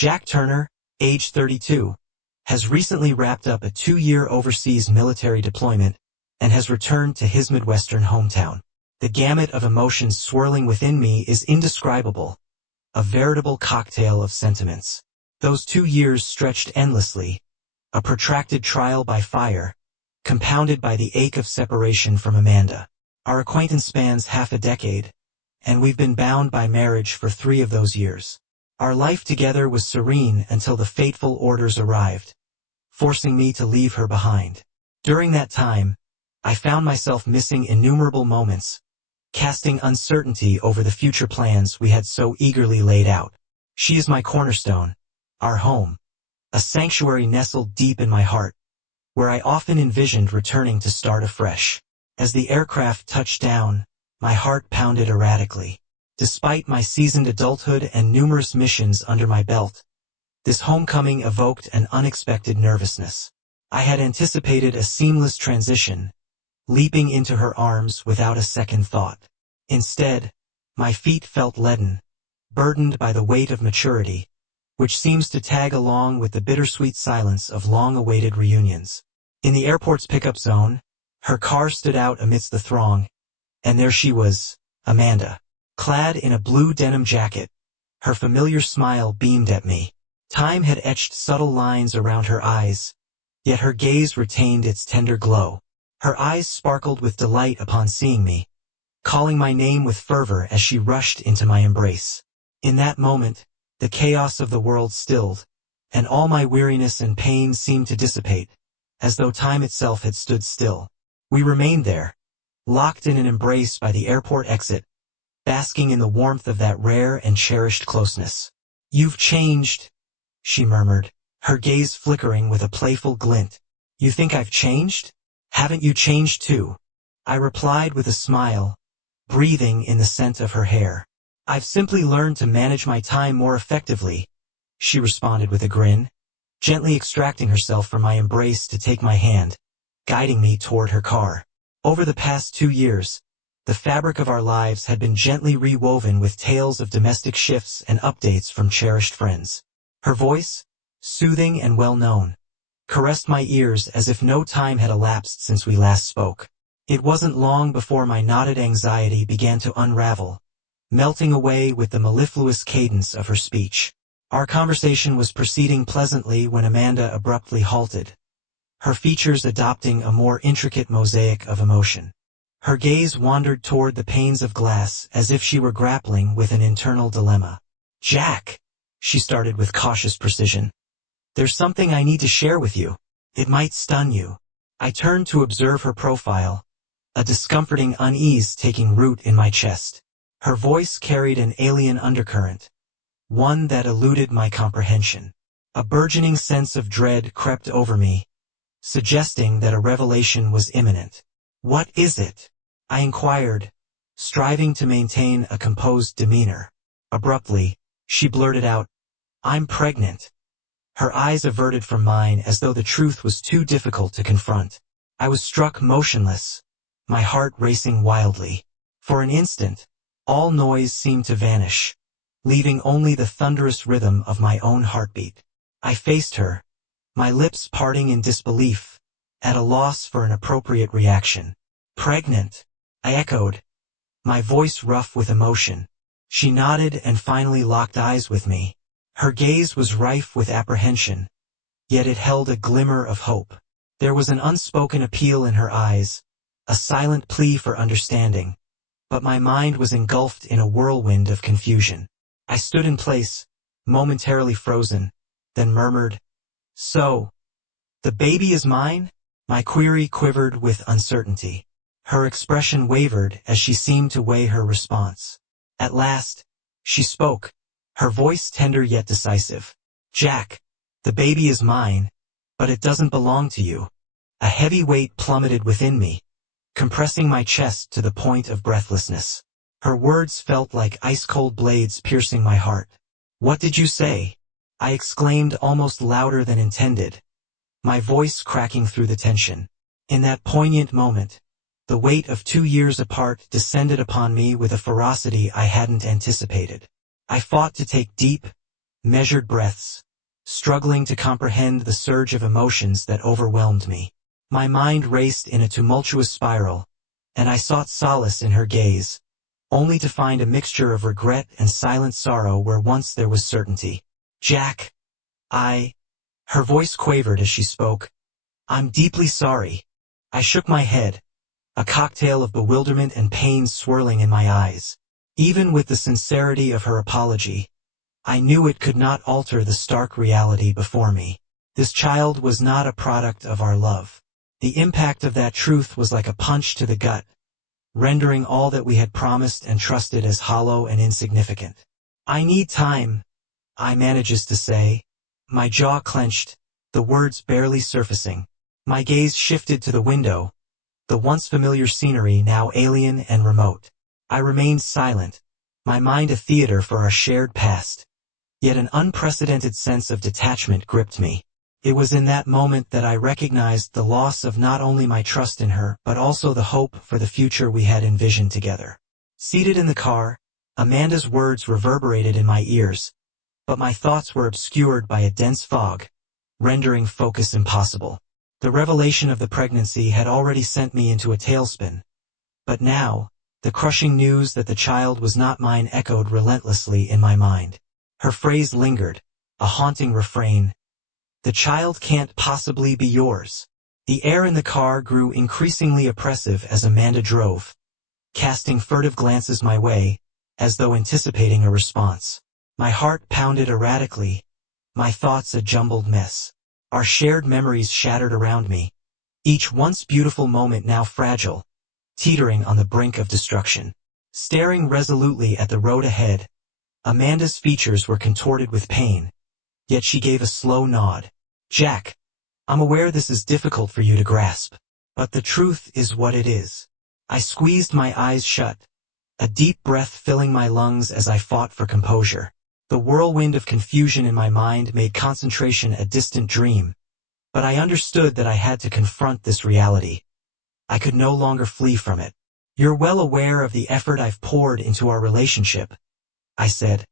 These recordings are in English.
Jack Turner, age 32, has recently wrapped up a 2-year overseas military deployment and has returned to his Midwestern hometown. The gamut of emotions swirling within me is indescribable, a veritable cocktail of sentiments. Those 2 years stretched endlessly, a protracted trial by fire, compounded by the ache of separation from Amanda. Our acquaintance spans half a decade, and we've been bound by marriage for 3 of those years. Our life together was serene until the fateful orders arrived, forcing me to leave her behind. During that time, I found myself missing innumerable moments, casting uncertainty over the future plans we had so eagerly laid out. She is my cornerstone, our home, a sanctuary nestled deep in my heart, where I often envisioned returning to start afresh. As the aircraft touched down, my heart pounded erratically. Despite my seasoned adulthood and numerous missions under my belt, this homecoming evoked an unexpected nervousness. I had anticipated a seamless transition, leaping into her arms without a second thought. Instead, my feet felt leaden, burdened by the weight of maturity, which seems to tag along with the bittersweet silence of long-awaited reunions. In the airport's pickup zone, her car stood out amidst the throng, and there she was, Amanda. Clad in a blue denim jacket, her familiar smile beamed at me. Time had etched subtle lines around her eyes, yet her gaze retained its tender glow. Her eyes sparkled with delight upon seeing me, calling my name with fervor as she rushed into my embrace. In that moment, the chaos of the world stilled, and all my weariness and pain seemed to dissipate, as though time itself had stood still. We remained there, locked in an embrace by the airport exit, basking in the warmth of that rare and cherished closeness. "You've changed," she murmured, her gaze flickering with a playful glint. "You think I've changed? Haven't you changed too?" I replied with a smile, breathing in the scent of her hair. "I've simply learned to manage my time more effectively," she responded with a grin, gently extracting herself from my embrace to take my hand, guiding me toward her car. Over the past 2 years, the fabric of our lives had been gently rewoven with tales of domestic shifts and updates from cherished friends. Her voice, soothing and well-known, caressed my ears as if no time had elapsed since we last spoke. It wasn't long before my knotted anxiety began to unravel, melting away with the mellifluous cadence of her speech. Our conversation was proceeding pleasantly when Amanda abruptly halted, her features adopting a more intricate mosaic of emotion. Her gaze wandered toward the panes of glass as if she were grappling with an internal dilemma. "Jack," she started with cautious precision, "there's something I need to share with you. It might stun you." I turned to observe her profile, a discomforting unease taking root in my chest. Her voice carried an alien undercurrent, one that eluded my comprehension. A burgeoning sense of dread crept over me, suggesting that a revelation was imminent. "What is it?" I inquired, striving to maintain a composed demeanor. Abruptly, she blurted out, "I'm pregnant." Her eyes averted from mine as though the truth was too difficult to confront. I was struck motionless, my heart racing wildly. For an instant, all noise seemed to vanish, leaving only the thunderous rhythm of my own heartbeat. I faced her, my lips parting in disbelief, at a loss for an appropriate reaction. "Pregnant?" I echoed, my voice rough with emotion. She nodded and finally locked eyes with me. Her gaze was rife with apprehension, yet it held a glimmer of hope. There was an unspoken appeal in her eyes, a silent plea for understanding, but my mind was engulfed in a whirlwind of confusion. I stood in place, momentarily frozen, then murmured, "So, the baby is mine?" My query quivered with uncertainty. Her expression wavered as she seemed to weigh her response. At last, she spoke, her voice tender yet decisive. "Jack, the baby is mine, but it doesn't belong to you." A heavy weight plummeted within me, compressing my chest to the point of breathlessness. Her words felt like ice-cold blades piercing my heart. "What did you say?" I exclaimed almost louder than intended, my voice cracking through the tension. In that poignant moment, the weight of 2 years apart descended upon me with a ferocity I hadn't anticipated. I fought to take deep, measured breaths, struggling to comprehend the surge of emotions that overwhelmed me. My mind raced in a tumultuous spiral, and I sought solace in her gaze, only to find a mixture of regret and silent sorrow where once there was certainty. Jack, her voice quavered as she spoke. I'm deeply sorry. I shook my head, a cocktail of bewilderment and pain swirling in my eyes. Even with the sincerity of her apology, I knew it could not alter the stark reality before me. This child was not a product of our love. The impact of that truth was like a punch to the gut, rendering all that we had promised and trusted as hollow and insignificant. I need time, I manages to say, my jaw clenched, the words barely surfacing. My gaze shifted to the window, the once familiar scenery now alien and remote. I remained silent, my mind a theater for our shared past. Yet an unprecedented sense of detachment gripped me. It was in that moment that I recognized the loss of not only my trust in her, but also the hope for the future we had envisioned together. Seated in the car, Amanda's words reverberated in my ears, but my thoughts were obscured by a dense fog, rendering focus impossible. The revelation of the pregnancy had already sent me into a tailspin, but now, the crushing news that the child was not mine echoed relentlessly in my mind. Her phrase lingered, a haunting refrain. The child can't possibly be yours. The air in the car grew increasingly oppressive as Amanda drove, casting furtive glances my way, as though anticipating a response. My heart pounded erratically, my thoughts a jumbled mess. Our shared memories shattered around me, each once beautiful moment now fragile, teetering on the brink of destruction. Staring resolutely at the road ahead, Amanda's features were contorted with pain, yet she gave a slow nod. Jack, I'm aware this is difficult for you to grasp, but the truth is what it is. I squeezed my eyes shut, a deep breath filling my lungs as I fought for composure. The whirlwind of confusion in my mind made concentration a distant dream, but I understood that I had to confront this reality. I could no longer flee from it. You're well aware of the effort I've poured into our relationship, I said,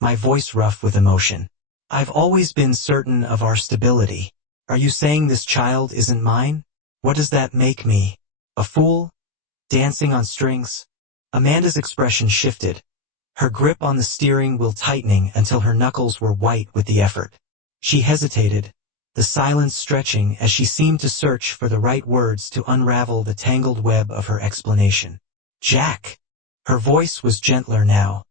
my voice rough with emotion. I've always been certain of our stability. Are you saying this child isn't mine? What does that make me? A fool? Dancing on strings? Amanda's expression shifted, her grip on the steering wheel tightening until her knuckles were white with the effort. She hesitated, the silence stretching as she seemed to search for the right words to unravel the tangled web of her explanation. Jack! Her voice was gentler now.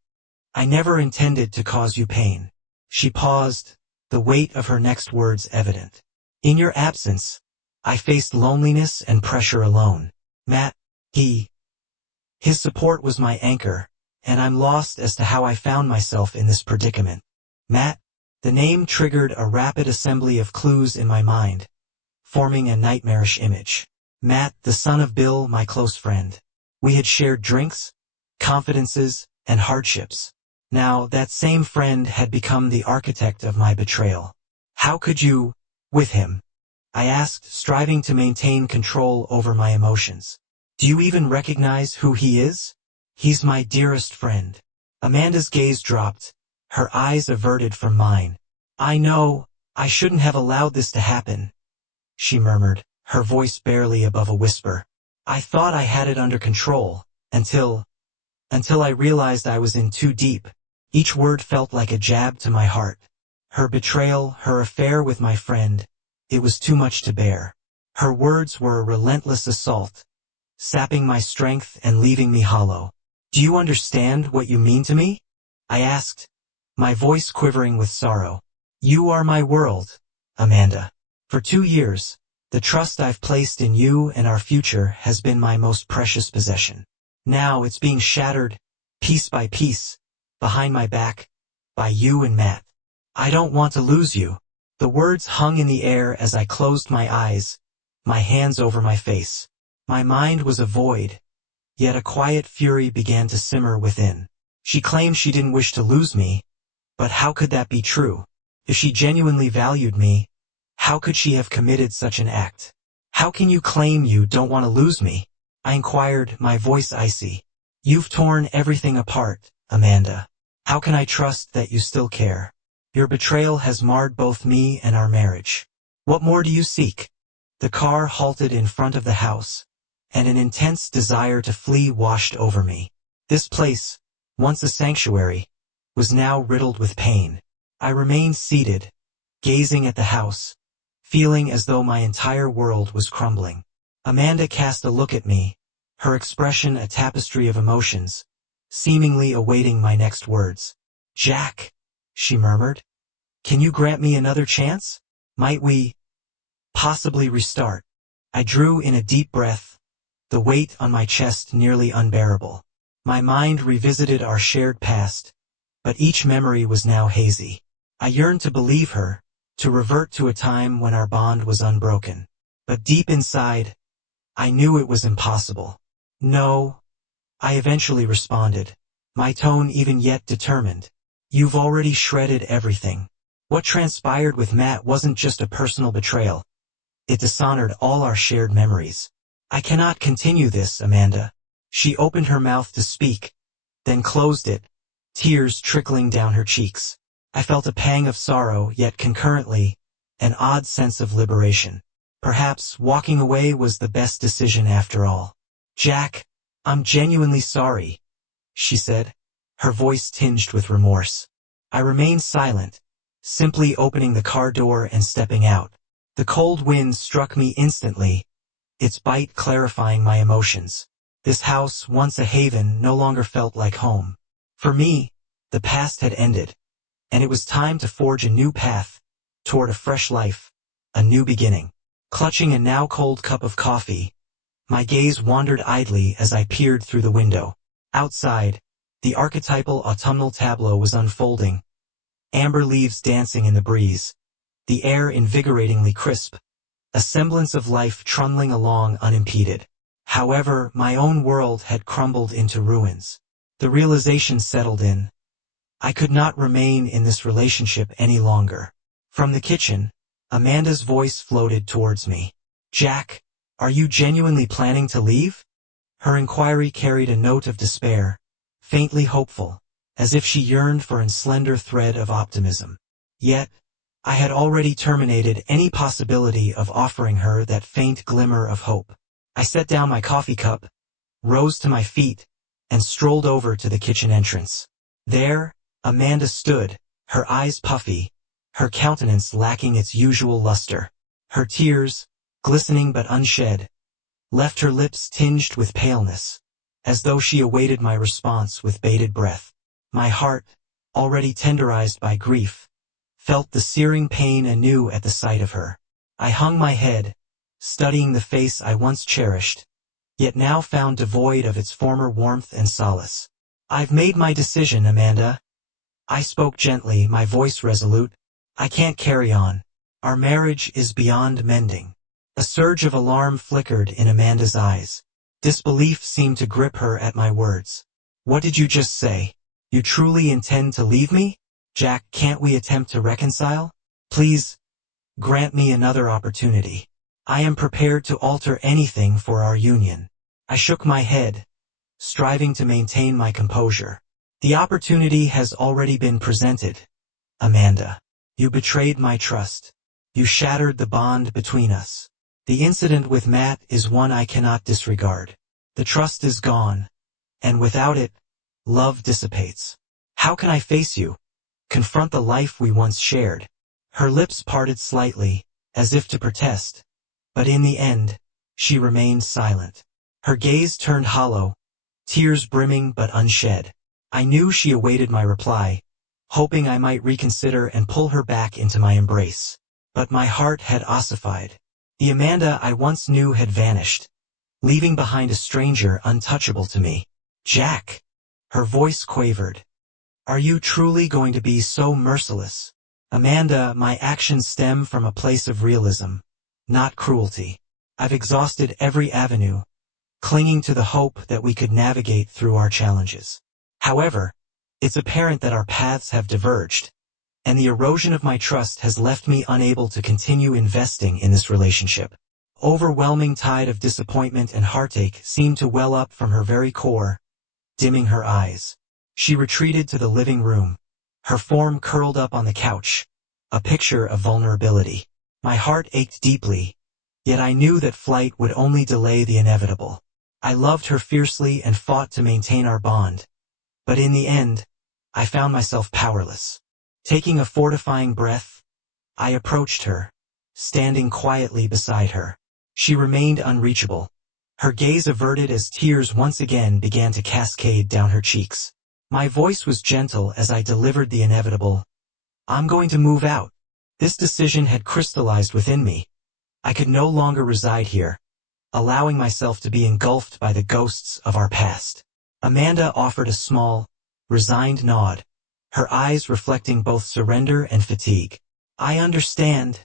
I never intended to cause you pain. She paused, the weight of her next words evident. In your absence, I faced loneliness and pressure alone. Matt, his support was my anchor, and I'm lost as to how I found myself in this predicament. Matt, the name triggered a rapid assembly of clues in my mind, forming a nightmarish image. Matt, the son of Bill, my close friend. We had shared drinks, confidences, and hardships. Now, that same friend had become the architect of my betrayal. How could you, with him? I asked, striving to maintain control over my emotions. Do you even recognize who he is? He's my dearest friend. Amanda's gaze dropped, her eyes averted from mine. I know, I shouldn't have allowed this to happen, she murmured, her voice barely above a whisper. I thought I had it under control, until I realized I was in too deep. Each word felt like a jab to my heart. Her betrayal, her affair with my friend, it was too much to bear. Her words were a relentless assault, sapping my strength and leaving me hollow. Do you understand what you mean to me? I asked, my voice quivering with sorrow. You are my world, Amanda. For 2 years, the trust I've placed in you and our future has been my most precious possession. Now it's being shattered, piece by piece, behind my back, by you and Matt. I don't want to lose you. The words hung in the air as I closed my eyes, my hands over my face. My mind was a void, yet a quiet fury began to simmer within. She claimed she didn't wish to lose me, but how could that be true? If she genuinely valued me, how could she have committed such an act? How can you claim you don't want to lose me? I inquired, my voice icy. You've torn everything apart, Amanda. How can I trust that you still care? Your betrayal has marred both me and our marriage. What more do you seek? The car halted in front of the house, and an intense desire to flee washed over me. This place, once a sanctuary, was now riddled with pain. I remained seated, gazing at the house, feeling as though my entire world was crumbling. Amanda cast a look at me, her expression a tapestry of emotions, seemingly awaiting my next words. "Jack," she murmured, "can you grant me another chance? Might we possibly restart?" I drew in a deep breath, the weight on my chest nearly unbearable. My mind revisited our shared past, but each memory was now hazy. I yearned to believe her, to revert to a time when our bond was unbroken. But deep inside, I knew it was impossible. "No," I eventually responded, my tone even yet determined. "You've already shredded everything. What transpired with Matt wasn't just a personal betrayal. It dishonored all our shared memories. I cannot continue this, Amanda." She opened her mouth to speak, then closed it, tears trickling down her cheeks. I felt a pang of sorrow, yet concurrently, an odd sense of liberation. Perhaps walking away was the best decision after all. "Jack, I'm genuinely sorry," she said, her voice tinged with remorse. I remained silent, simply opening the car door and stepping out. The cold wind struck me instantly, its bite clarifying my emotions. This house, once a haven, no longer felt like home. For me, the past had ended, and it was time to forge a new path, toward a fresh life, a new beginning. Clutching a now cold cup of coffee, my gaze wandered idly as I peered through the window. Outside, the archetypal autumnal tableau was unfolding, amber leaves dancing in the breeze, the air invigoratingly crisp, a semblance of life trundling along unimpeded. However, my own world had crumbled into ruins. The realization settled in. I could not remain in this relationship any longer. From the kitchen, Amanda's voice floated towards me. "Jack, are you genuinely planning to leave?" Her inquiry carried a note of despair, faintly hopeful, as if she yearned for a slender thread of optimism. Yet, I had already terminated any possibility of offering her that faint glimmer of hope. I set down my coffee cup, rose to my feet, and strolled over to the kitchen entrance. There, Amanda stood, her eyes puffy, her countenance lacking its usual luster. Her tears, glistening but unshed, left her lips tinged with paleness, as though she awaited my response with bated breath. My heart, already tenderized by grief, felt the searing pain anew at the sight of her. I hung my head, studying the face I once cherished, yet now found devoid of its former warmth and solace. "I've made my decision, Amanda." I spoke gently, my voice resolute. "I can't carry on. Our marriage is beyond mending." A surge of alarm flickered in Amanda's eyes. Disbelief seemed to grip her at my words. "What did you just say? You truly intend to leave me? Jack, can't we attempt to reconcile? Please, grant me another opportunity. I am prepared to alter anything for our union." I shook my head, striving to maintain my composure. "The opportunity has already been presented, Amanda. You betrayed my trust. You shattered the bond between us. The incident with Matt is one I cannot disregard. The trust is gone, and without it, love dissipates. How can I face you, confront the life we once shared?" Her lips parted slightly, as if to protest, but in the end, she remained silent. Her gaze turned hollow, tears brimming but unshed. I knew she awaited my reply, hoping I might reconsider and pull her back into my embrace. But my heart had ossified. The Amanda I once knew had vanished, leaving behind a stranger untouchable to me. "Jack," her voice quavered, "are you truly going to be so merciless?" "Amanda, my actions stem from a place of realism, not cruelty. I've exhausted every avenue, clinging to the hope that we could navigate through our challenges. However, it's apparent that our paths have diverged, and the erosion of my trust has left me unable to continue investing in this relationship." Overwhelming tide of disappointment and heartache seemed to well up from her very core, dimming her eyes. She retreated to the living room, her form curled up on the couch, a picture of vulnerability. My heart ached deeply, yet I knew that flight would only delay the inevitable. I loved her fiercely and fought to maintain our bond, but in the end, I found myself powerless. Taking a fortifying breath, I approached her, standing quietly beside her. She remained unreachable, her gaze averted as tears once again began to cascade down her cheeks. My voice was gentle as I delivered the inevitable. I'm going to move out. This decision had crystallized within me. I could no longer reside here, allowing myself to be engulfed by the ghosts of our past. Amanda offered a small, resigned nod, her eyes reflecting both surrender and fatigue. I understand,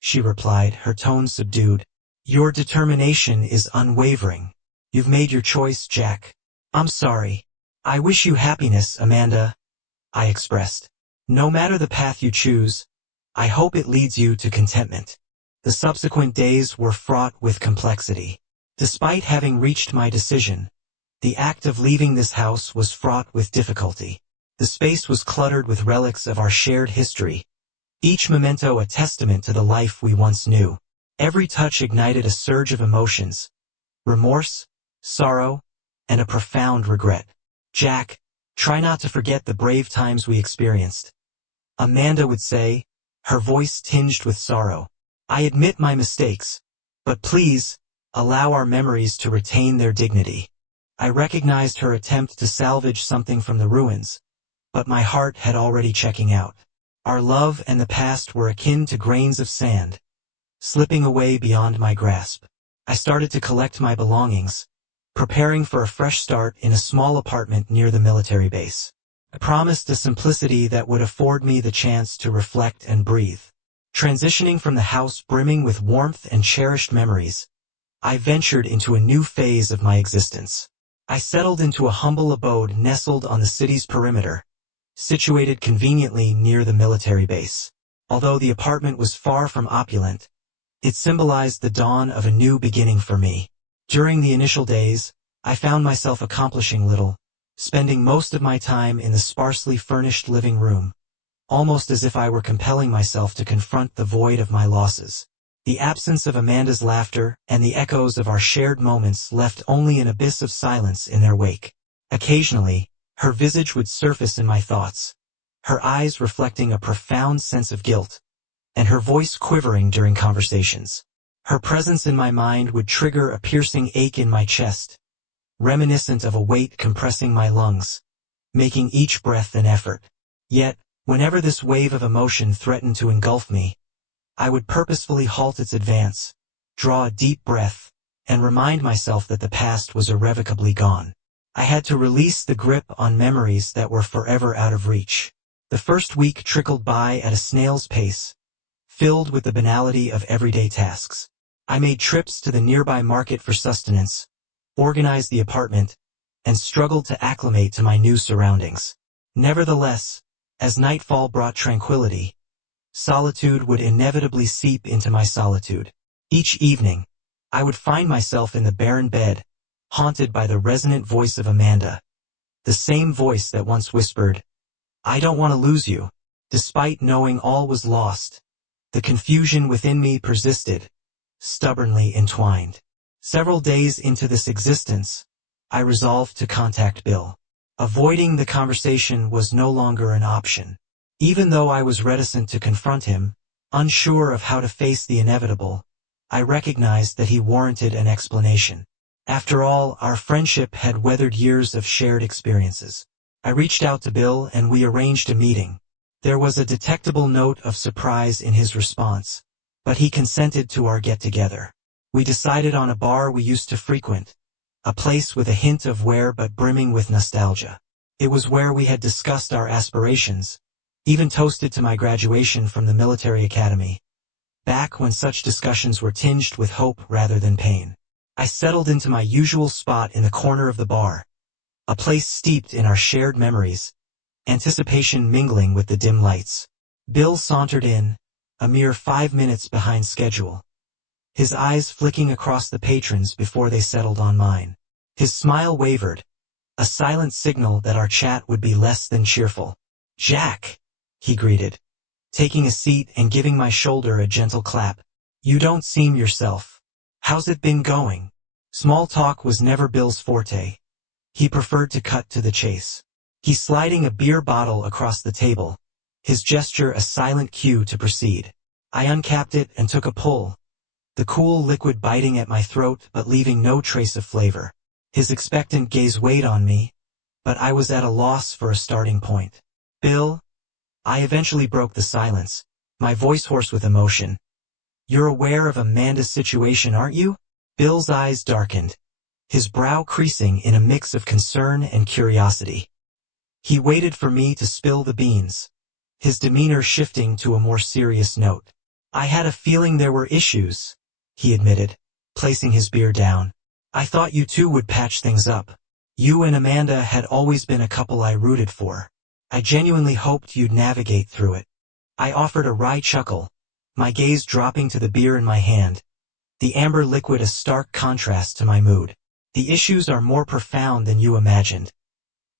she replied, her tone subdued. Your determination is unwavering. You've made your choice, Jack. I'm sorry. I wish you happiness, Amanda, I expressed. No matter the path you choose, I hope it leads you to contentment. The subsequent days were fraught with complexity. Despite having reached my decision, the act of leaving this house was fraught with difficulty. The space was cluttered with relics of our shared history, each memento a testament to the life we once knew. Every touch ignited a surge of emotions, remorse, sorrow, and a profound regret. Jack, try not to forget the brave times we experienced, Amanda would say, her voice tinged with sorrow. I admit my mistakes, but please, allow our memories to retain their dignity. I recognized her attempt to salvage something from the ruins, but my heart had already checking out. Our love and the past were akin to grains of sand, slipping away beyond my grasp. I started to collect my belongings, preparing for a fresh start in a small apartment near the military base. I promised a simplicity that would afford me the chance to reflect and breathe. Transitioning from the house brimming with warmth and cherished memories, I ventured into a new phase of my existence. I settled into a humble abode nestled on the city's perimeter, situated conveniently near the military base. Although the apartment was far from opulent, it symbolized the dawn of a new beginning for me. During the initial days, I found myself accomplishing little, spending most of my time in the sparsely furnished living room, almost as if I were compelling myself to confront the void of my losses. The absence of Amanda's laughter and the echoes of our shared moments left only an abyss of silence in their wake. Occasionally, her visage would surface in my thoughts, her eyes reflecting a profound sense of guilt, and her voice quivering during conversations. Her presence in my mind would trigger a piercing ache in my chest, reminiscent of a weight compressing my lungs, making each breath an effort. Yet, whenever this wave of emotion threatened to engulf me, I would purposefully halt its advance, draw a deep breath, and remind myself that the past was irrevocably gone. I had to release the grip on memories that were forever out of reach. The first week trickled by at a snail's pace, filled with the banality of everyday tasks. I made trips to the nearby market for sustenance, organized the apartment, and struggled to acclimate to my new surroundings. Nevertheless, as nightfall brought tranquility, solitude would inevitably seep into my solitude. Each evening, I would find myself in the barren bed, haunted by the resonant voice of Amanda, the same voice that once whispered, "I don't want to lose you." Despite knowing all was lost, the confusion within me persisted, stubbornly entwined. Several days into this existence, I resolved to contact Bill. Avoiding the conversation was no longer an option. Even though I was reticent to confront him, unsure of how to face the inevitable, I recognized that he warranted an explanation. After all, our friendship had weathered years of shared experiences. I reached out to Bill and we arranged a meeting. There was a detectable note of surprise in his response, but he consented to our get-together. We decided on a bar we used to frequent, a place with a hint of wear but brimming with nostalgia. It was where we had discussed our aspirations, even toasted to my graduation from the military academy, back when such discussions were tinged with hope rather than pain. I settled into my usual spot in the corner of the bar, a place steeped in our shared memories, anticipation mingling with the dim lights. Bill sauntered in, a mere 5 minutes behind schedule, his eyes flicking across the patrons before they settled on mine. His smile wavered, a silent signal that our chat would be less than cheerful. "Jack," he greeted, taking a seat and giving my shoulder a gentle clap. "You don't seem yourself. How's it been going?" Small talk was never Bill's forte. He preferred to cut to the chase. He's sliding a beer bottle across the table, his gesture a silent cue to proceed. I uncapped it and took a pull, the cool liquid biting at my throat but leaving no trace of flavor. His expectant gaze weighed on me, but I was at a loss for a starting point. "Bill," I eventually broke the silence, my voice hoarse with emotion. "You're aware of Amanda's situation, aren't you?" Bill's eyes darkened, his brow creasing in a mix of concern and curiosity. He waited for me to spill the beans, his demeanor shifting to a more serious note. "I had a feeling there were issues," he admitted, placing his beer down. "I thought you two would patch things up. You and Amanda had always been a couple I rooted for. I genuinely hoped you'd navigate through it." I offered a wry chuckle, my gaze dropping to the beer in my hand, the amber liquid a stark contrast to my mood. "The issues are more profound than you imagined,"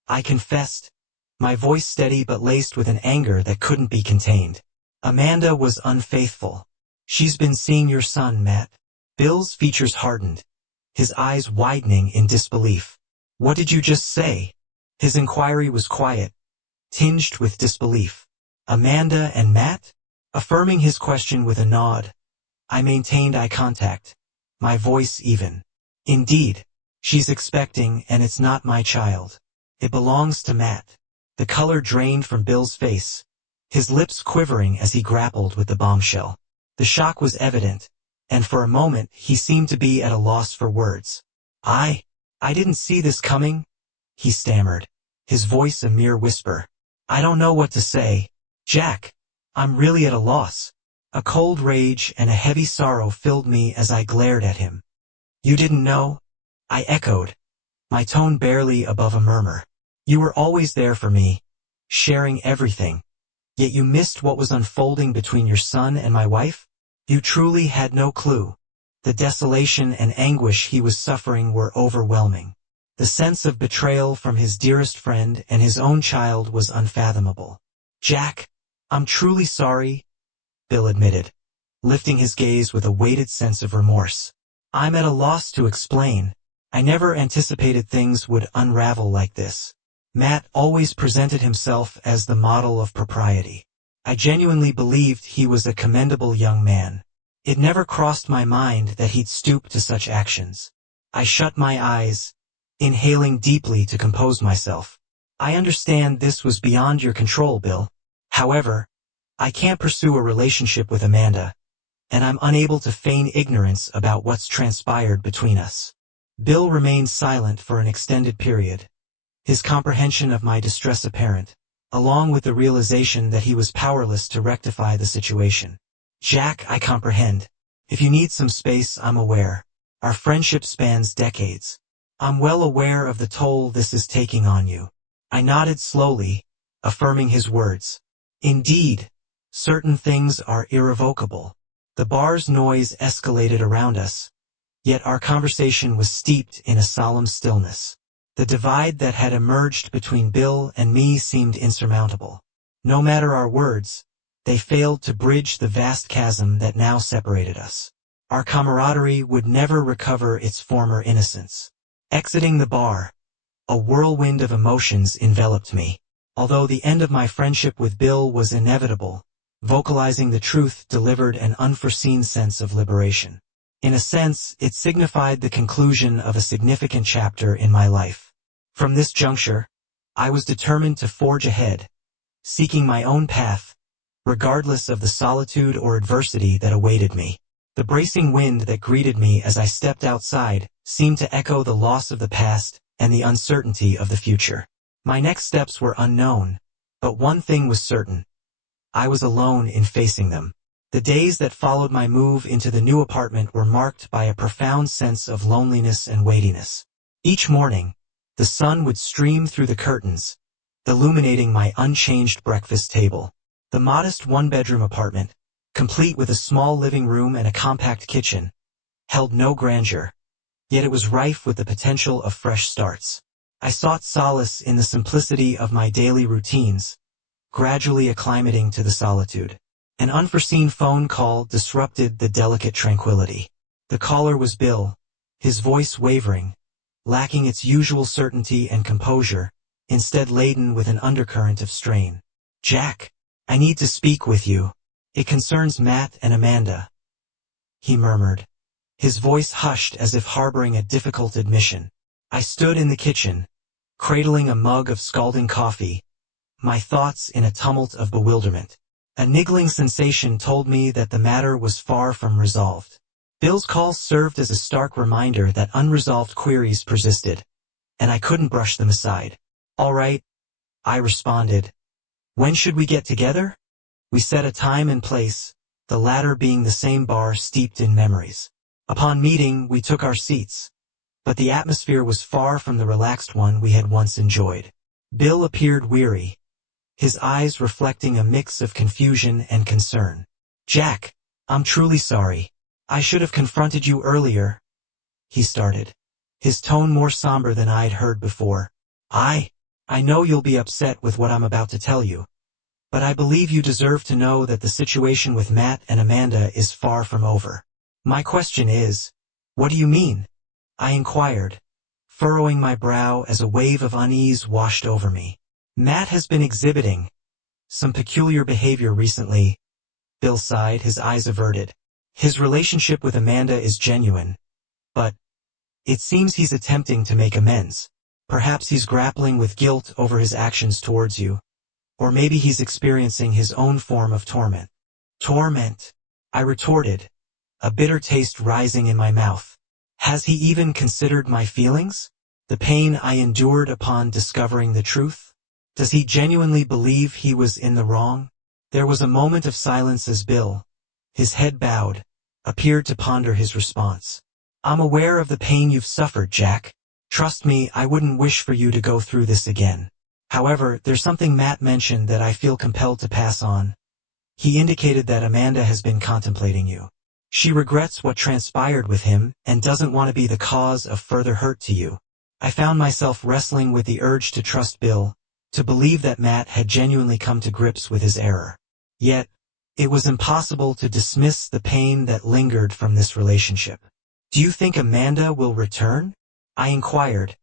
I confessed, my voice steady but laced with an anger that couldn't be contained. "Amanda was unfaithful. She's been seeing your son, Matt." Bill's features hardened, his eyes widening in disbelief. "What did you just say?" His inquiry was quiet, tinged with disbelief. "Amanda and Matt?" Affirming his question with a nod, I maintained eye contact, my voice even. "Indeed. She's expecting, and it's not my child. It belongs to Matt." The color drained from Bill's face, his lips quivering as he grappled with the bombshell. The shock was evident, and for a moment he seemed to be at a loss for words. I didn't see this coming," he stammered, his voice a mere whisper. "I don't know what to say. Jack, I'm really at a loss." A cold rage and a heavy sorrow filled me as I glared at him. "You didn't know?" I echoed, my tone barely above a murmur. "You were always there for me, sharing everything. Yet you missed what was unfolding between your son and my wife? You truly had no clue." The desolation and anguish he was suffering were overwhelming. The sense of betrayal from his dearest friend and his own child was unfathomable. "Jack, I'm truly sorry," Bill admitted, lifting his gaze with a weighted sense of remorse. "I'm at a loss to explain. I never anticipated things would unravel like this. Matt always presented himself as the model of propriety. I genuinely believed he was a commendable young man. It never crossed my mind that he'd stoop to such actions." I shut my eyes, inhaling deeply to compose myself. "I understand this was beyond your control, Bill. However, I can't pursue a relationship with Amanda, and I'm unable to feign ignorance about what's transpired between us." Bill remained silent for an extended period, his comprehension of my distress apparent, along with the realization that he was powerless to rectify the situation. "Jack, I comprehend. If you need some space, I'm aware. Our friendship spans decades. I'm well aware of the toll this is taking on you." I nodded slowly, affirming his words. "Indeed, certain things are irrevocable." The bar's noise escalated around us, yet our conversation was steeped in a solemn stillness. The divide that had emerged between Bill and me seemed insurmountable. No matter our words, they failed to bridge the vast chasm that now separated us. Our camaraderie would never recover its former innocence. Exiting the bar, a whirlwind of emotions enveloped me. Although the end of my friendship with Bill was inevitable, vocalizing the truth delivered an unforeseen sense of liberation. In a sense, it signified the conclusion of a significant chapter in my life. From this juncture, I was determined to forge ahead, seeking my own path, regardless of the solitude or adversity that awaited me. The bracing wind that greeted me as I stepped outside seemed to echo the loss of the past and the uncertainty of the future. My next steps were unknown, but one thing was certain. I was alone in facing them. The days that followed my move into the new apartment were marked by a profound sense of loneliness and weightiness. Each morning, the sun would stream through the curtains, illuminating my unchanged breakfast table. The modest one-bedroom apartment, complete with a small living room and a compact kitchen, held no grandeur, yet it was rife with the potential of fresh starts. I sought solace in the simplicity of my daily routines, gradually acclimating to the solitude. An unforeseen phone call disrupted the delicate tranquility. The caller was Bill, his voice wavering, lacking its usual certainty and composure, instead laden with an undercurrent of strain. "Jack, I need to speak with you. It concerns Matt and Amanda," he murmured, his voice hushed as if harboring a difficult admission. I stood in the kitchen, cradling a mug of scalding coffee, my thoughts in a tumult of bewilderment. A niggling sensation told me that the matter was far from resolved. Bill's call served as a stark reminder that unresolved queries persisted, and I couldn't brush them aside. "All right," I responded. "When should we get together?" We set a time and place, the latter being the same bar steeped in memories. Upon meeting, we took our seats, but the atmosphere was far from the relaxed one we had once enjoyed. Bill appeared weary, his eyes reflecting a mix of confusion and concern. "Jack, I'm truly sorry. I should have confronted you earlier," he started, his tone more somber than I'd heard before. I know you'll be upset with what I'm about to tell you, but I believe you deserve to know that the situation with Matt and Amanda is far from over." "My question is, what do you mean?" I inquired, furrowing my brow as a wave of unease washed over me. "Matt has been exhibiting some peculiar behavior recently," Bill sighed, his eyes averted. "His relationship with Amanda is genuine, but it seems he's attempting to make amends. Perhaps he's grappling with guilt over his actions towards you, or maybe he's experiencing his own form of torment." "Torment?" I retorted, a bitter taste rising in my mouth. Has he even considered my feelings? The pain I endured upon discovering the truth? Does he genuinely believe he was in the wrong? There was a moment of silence as Bill, his head bowed, appeared to ponder his response. "I'm aware of the pain you've suffered, Jack. Trust me, I wouldn't wish for you to go through this again. However, there's something Matt mentioned that I feel compelled to pass on. He indicated that Amanda has been contemplating you. She regrets what transpired with him and doesn't want to be the cause of further hurt to you." I found myself wrestling with the urge to trust Bill, to believe that Matt had genuinely come to grips with his error. Yet, it was impossible to dismiss the pain that lingered from this relationship. "Do you think Amanda will return?" I inquired,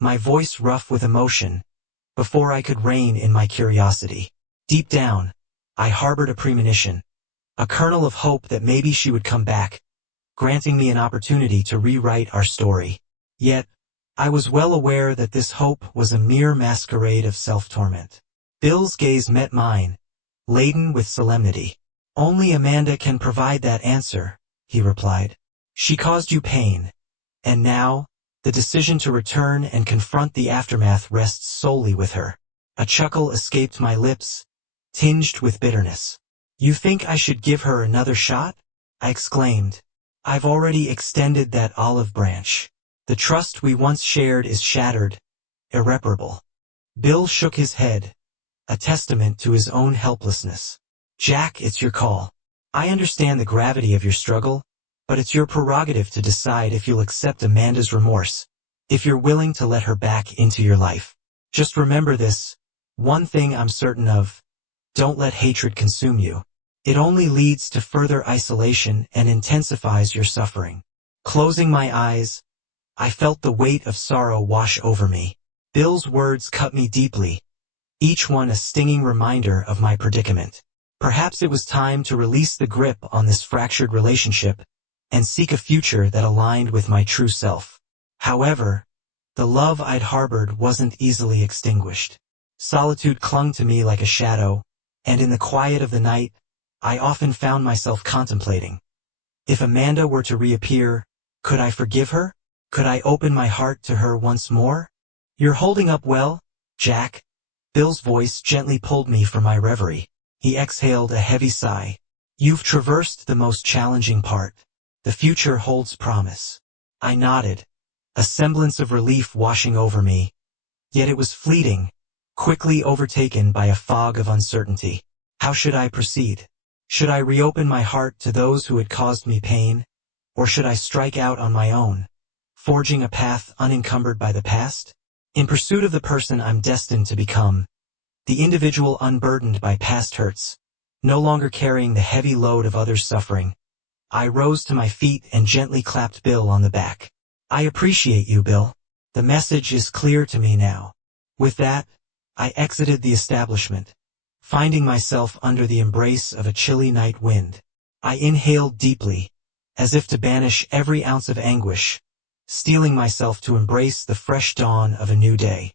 my voice rough with emotion, before I could rein in my curiosity. Deep down, I harbored a premonition, a kernel of hope that maybe she would come back, granting me an opportunity to rewrite our story. Yet, I was well aware that this hope was a mere masquerade of self-torment. Bill's gaze met mine, laden with solemnity. "Only Amanda can provide that answer," he replied. "She caused you pain, and now, the decision to return and confront the aftermath rests solely with her." A chuckle escaped my lips, tinged with bitterness. "You think I should give her another shot?" I exclaimed. "I've already extended that olive branch. The trust we once shared is shattered, irreparable." Bill shook his head, a testament to his own helplessness. "Jack, it's your call. I understand the gravity of your struggle, but it's your prerogative to decide if you'll accept Amanda's remorse, if you're willing to let her back into your life. Just remember this, one thing I'm certain of: don't let hatred consume you. It only leads to further isolation and intensifies your suffering." Closing my eyes, I felt the weight of sorrow wash over me. Bill's words cut me deeply, each one a stinging reminder of my predicament. Perhaps it was time to release the grip on this fractured relationship and seek a future that aligned with my true self. However, the love I'd harbored wasn't easily extinguished. Solitude clung to me like a shadow, and in the quiet of the night, I often found myself contemplating. If Amanda were to reappear, could I forgive her? Could I open my heart to her once more? "You're holding up well, Jack." Bill's voice gently pulled me from my reverie. He exhaled a heavy sigh. "You've traversed the most challenging part. The future holds promise." I nodded, a semblance of relief washing over me, yet it was fleeting, quickly overtaken by a fog of uncertainty. How should I proceed? Should I reopen my heart to those who had caused me pain, or should I strike out on my own, forging a path unencumbered by the past? In pursuit of the person I'm destined to become, the individual unburdened by past hurts, no longer carrying the heavy load of others' suffering. I rose to my feet and gently clapped Bill on the back. I appreciate you, Bill. The message is clear to me now. With that, I exited the establishment, finding myself under the embrace of a chilly night wind. I inhaled deeply, as if to banish every ounce of anguish, steeling myself to embrace the fresh dawn of a new day.